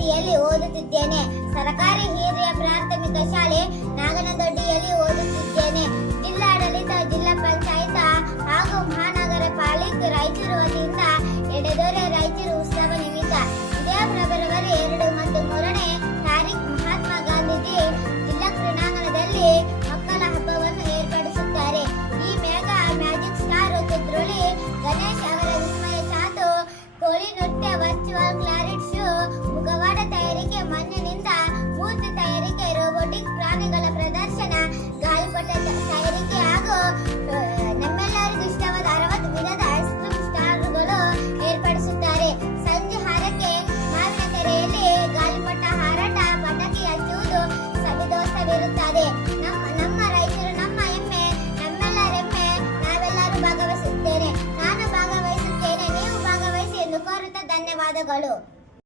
ತರಗತಿಯಲ್ಲಿ ಓದುತ್ತಿದ್ದೇನೆ. ಸರ್ಕಾರಿ ಹಿರಿಯ ಪ್ರಾಥಮಿಕ ಶಾಲೆ ನಾಗನದೊಡ್ಡಿಯಲ್ಲಿ ಓದುತ್ತಿದ್ದೇನೆ. ಜಿಲ್ಲಾಡಳಿತ, ಜಿಲ್ಲಾ ಪಂಚಾಯತ್ ಹಾಗೂ ಮಹಾನಗರ ಪಾಲಿಕೆ ರಾಯಚೂರು ವತಿಯಿಂದ ಎಡೆದೊರೆ ರಾಯಚೂರು ಉತ್ಸವ ನಿಮಿತ್ತ ಇದೇ ಫೆಬ್ರವರಿ 2 ಮತ್ತು 3ನೇ ತಾರೀಕು ಮಹಾತ್ಮ ಗಾಂಧೀಜಿ ಜಿಲ್ಲಾ ಕ್ರೀಡಾಂಗಣದಲ್ಲಿ ಮಕ್ಕಳ ಹಬ್ಬವನ್ನು ಏರ್ಪಡಿಸುತ್ತಾರೆ. ಈ mega magic star Kudroli Ganesh ಅವರ ವಿಸ್ಮಯ ಚಾತು, ಕೋಳಿ ನೃತ್ಯ, ವರ್ಚುವಲ್ ಕ್ಲಾರಿಟ್ ಶೋ, ಮುಖವಾಡ ತಯಾರಿಕೆ, ಮಣ್ಣಿನಿಂದ ಮೂರ್ತಿ ತಯಾರಿಕೆ, ರೋಬೋಟಿಕ್ ಪ್ರಾಣಿಗಳ ಪ್ರದರ್ಶನ, ಗಾಳಿಪಟ ತಯಾರಿಕೆ ಹಾಗೂ ನಮ್ಮೆಲ್ಲರಿಗೂ ಇಷ್ಟವಾದ 60 ವಿಧದ ಐಸ್ ಕ್ರೀಮ್ ಸ್ಟಾರ್ಗಳು ಏರ್ಪಡಿಸುತ್ತಾರೆ. ಸಂಜೆ 6ಕ್ಕೆ ಮಾವಿನ ಕೆರೆಯಲ್ಲಿ ಗಾಳಿಪಟ ಹಾರಾಟ, ಪಟಾಕಿ ಹಚ್ಚುವುದು ಸವಿದೋಸವಿರುತ್ತದೆ. ನಮ್ಮ ರಾಯಚೂರು ನಮ್ಮ ಹೆಮ್ಮೆ, ನಮ್ಮೆಲ್ಲರೆಮ್ಮೆ. ನಾವೆಲ್ಲರೂ ಭಾಗವಹಿಸುತ್ತೇನೆ. ನಾನು ಭಾಗವಹಿಸುತ್ತೇನೆ, ನೀವು ಭಾಗವಹಿಸಿ ಎಂದು ಕೋರುತ್ತಾ ಧನ್ಯವಾದಗಳು.